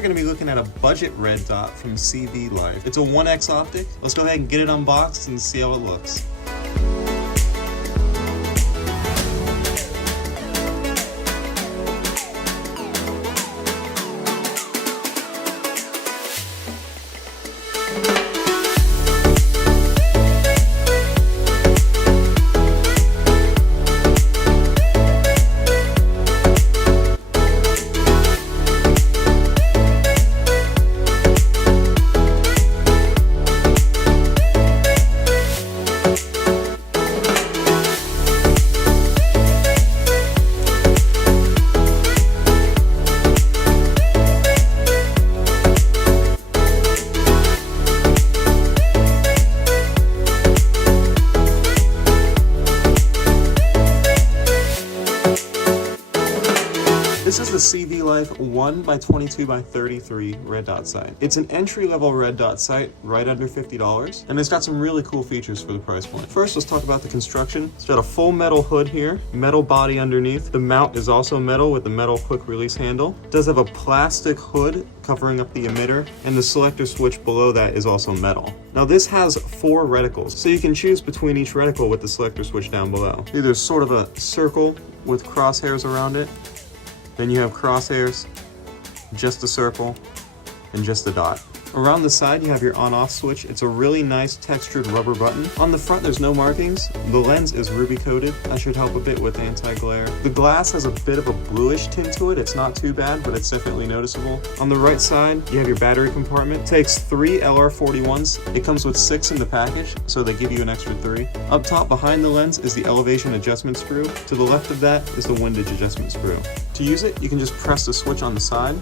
we're going to be looking at a budget red dot from CVLIFE. It's a 1x optic. Let's go ahead and get it unboxed and see how it looks. This is the CVLIFE 1x22x33 red dot sight. It's an entry-level red dot sight right under $50, and it's got some really cool features for the price point. First, let's talk about the construction. It's got a full metal hood here, metal body underneath. The mount is also metal with the metal quick release handle. It does have a plastic hood covering up the emitter, and the selector switch below that is also metal. Now this has 4 reticles, so you can choose between each reticle with the selector switch down below. Either sort of a circle with crosshairs around it, then you have crosshairs, just a circle, and just a dot. Around the side, you have your on-off switch. It's a really nice textured rubber button. On the front, there's no markings. The lens is ruby coated. That should help a bit with anti-glare. The glass has a bit of a bluish tint to it. It's not too bad, but it's definitely noticeable. On the right side, you have your battery compartment. It takes 3 LR41s. It comes with 6 in the package, so they give you an extra 3. Up top behind the lens is the elevation adjustment screw. To the left of that is the windage adjustment screw. To use it, you can just press the switch on the side.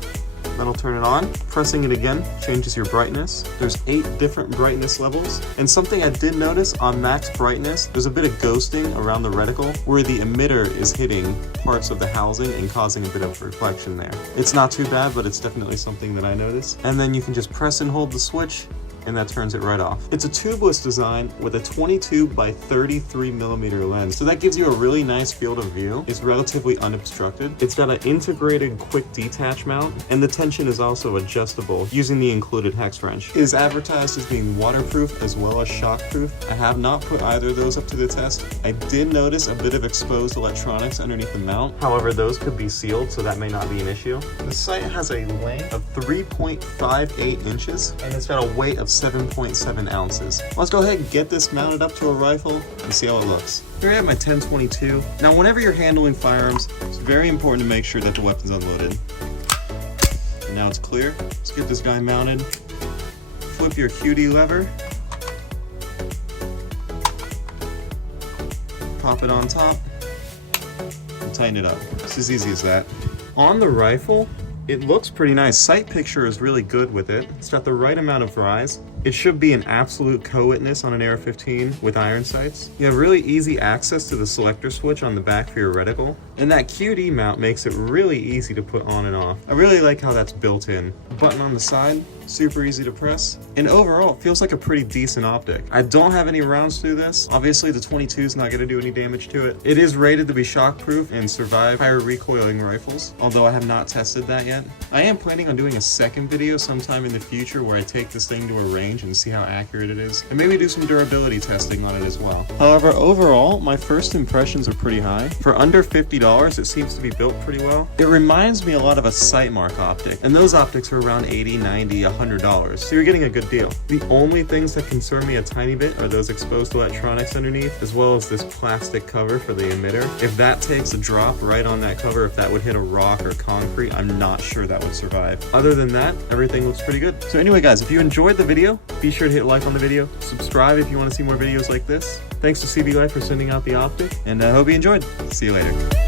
That'll turn it on. Pressing it again changes your brightness. There's 8 different brightness levels. And something I did notice on max brightness, there's a bit of ghosting around the reticle where the emitter is hitting parts of the housing and causing a bit of reflection there. It's not too bad, but it's definitely something that I noticed. And then you can just press and hold the switch, and that turns it right off. It's a tubeless design with a 22x33mm lens, so that gives you a really nice field of view. It's relatively unobstructed. It's got an integrated quick detach mount, and the tension is also adjustable using the included hex wrench. It is advertised as being waterproof as well as shockproof. I have not put either of those up to the test. I did notice a bit of exposed electronics underneath the mount. However, those could be sealed, so that may not be an issue. The sight has a length of 3.58 inches, and it's got a weight of 7.7 ounces. Let's go ahead and get this mounted up to a rifle and see how it looks. Here I have my 1022. Now whenever you're handling firearms, it's very important to make sure that the weapon's unloaded. And now it's clear. Let's get this guy mounted. Flip your QD lever. Pop it on top. And tighten it up. It's as easy as that. On the rifle, it looks pretty nice. Sight picture is really good with it. It's got the right amount of rise. It should be an absolute co-witness on an AR-15 with iron sights. You have really easy access to the selector switch on the back for your reticle. And that QD mount makes it really easy to put on and off. I really like how that's built in. The button on the side, super easy to press. And overall, it feels like a pretty decent optic. I don't have any rounds through this. Obviously, the 22 is not going to do any damage to it. It is rated to be shockproof and survive higher recoiling rifles, although I have not tested that yet. I am planning on doing a second video sometime in the future where I take this thing to a range and see how accurate it is, and maybe do some durability testing on it as well. However, overall, my first impressions are pretty high. For under $50, it seems to be built pretty well. It reminds me a lot of a Sightmark optic, and those optics are around $80, $90, $100, so you're getting a good deal. The only things that concern me a tiny bit are those exposed electronics underneath, as well as this plastic cover for the emitter. If that takes a drop right on that cover, if that would hit a rock or concrete, I'm not sure that would survive. Other than that, everything looks pretty good. So anyway guys, if you enjoyed the video, be sure to hit like on the video, subscribe if you want to see more videos like this. Thanks to CVLIFE for sending out the optic, and I hope you enjoyed. See you later.